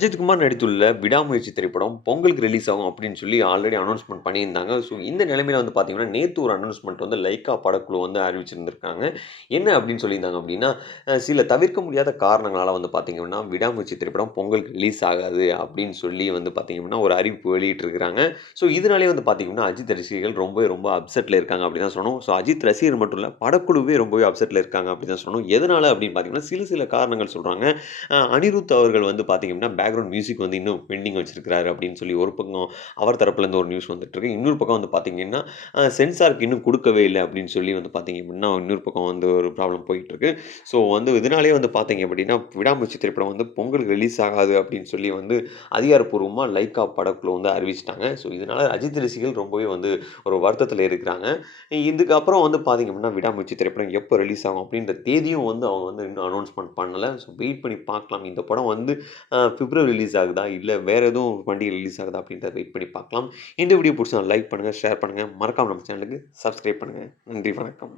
அஜித்குமார் நடித்துள்ள விடாமுயற்சி திரைப்படம் பொங்கலுக்கு ரிலீஸ் ஆகும் அப்படின்னு சொல்லி ஆல்ரெடி அனௌன்ஸ்மெண்ட் பண்ணியிருந்தாங்க. ஸோ இந்த நிலைமையில் வந்து பார்த்தீங்கன்னா, நேற்று ஒரு அனௌன்ஸ்மெண்ட் வந்து லைக்கா படக்குழு வந்து அறிவிச்சிருந்திருக்காங்க. என்ன அப்படின்னு சொல்லியிருந்தாங்க அப்படின்னா, சில தவிர்க்க முடியாத காரணங்களால் வந்து பார்த்தீங்கன்னா, விடாமுயற்சி திரைப்படம் பொங்கலுக்கு ரிலீஸ் ஆகாது அப்படின்னு சொல்லி வந்து பார்த்தீங்கன்னா, ஒரு அறிவிப்பு வெளியிட்டிருக்கிறாங்க. ஸோ இதனாலேயே வந்து பார்த்தீங்கன்னா, அஜித் ரசிகர்கள் ரொம்பவே ரொம்ப அப்செட்டில் இருக்காங்க அப்படின்னு தான் சொன்னோம் ஸோ அஜித் ரசிகர் மட்டும் இல்லை படக்குழுவே ரொம்பவே அப்செட்டில் இருக்காங்க அப்படின்னு தான் சொன்னோம் எதனால் அப்படின்னு பார்த்தீங்கன்னா, சில சில காரணங்கள் சொல்கிறாங்க அனிருத் அவர்கள் வந்து பார்த்தீங்கன்னா, பேக்ரவுண்ட் மியூசிக் வந்து இன்னும் பெண்டிங் வச்சிருக்கிறாரு அப்படின்னு சொல்லி ஒரு பக்கம் அவர் தரப்புலேருந்து ஒரு நியூஸ் வந்துட்டுருக்கு. இன்னொரு பக்கம் வந்து பார்த்தீங்கன்னா, சென்சாருக்கு இன்னும் கொடுக்கவே இல்லை அப்படின்னு சொல்லி வந்து பார்த்தீங்க அப்படின்னா, இன்னொரு பக்கம் வந்து ஒரு ப்ராப்ளம் போயிட்டுருக்கு. ஸோ வந்து இதனாலேயே வந்து பார்த்தீங்க அப்படின்னா, விடாமுயற்சி திரைப்படம் வந்து பொங்கலுக்கு ரிலீஸ் ஆகாது அப்படின்னு சொல்லி வந்து அதிகாரப்பூர்வமாக லைக்கா படக்குழு வந்து அறிவிச்சுட்டாங்க. ஸோ இதனால அஜித் ரசிகர்கள் ரொம்பவே வந்து ஒரு வருத்தத்தில் இருக்கிறாங்க. இதுக்கப்புறம் வந்து பார்த்தீங்க அப்படின்னா, விடாமுயற்சி திரைப்படம் எப்போ ரிலீஸ் ஆகும் அப்படின்ற தேதியும் வந்து அவங்க வந்து இன்னும் அனௌன்ஸ்மெண்ட் பண்ணலை ஸோ வெயிட் பண்ணி பார்க்கலாம். இந்த படம் வந்து பிப்ரவரி ரிலீஸ் ஆகுதா? இல்லை வேறு எதுவும் வண்டி ரிலீஸ் ஆகுதா? அப்படின்றத வெயிட் பண்ணி பார்க்கலாம். இந்த வீடியோ பிடிச்சா லைக் பண்ணுங்கள் ஷேர் பண்ணுங்கள் மறக்காமல் நம்ம சேனலுக்கு சப்ஸ்கிரைப் பண்ணுங்கள் நன்றி, வணக்கம்.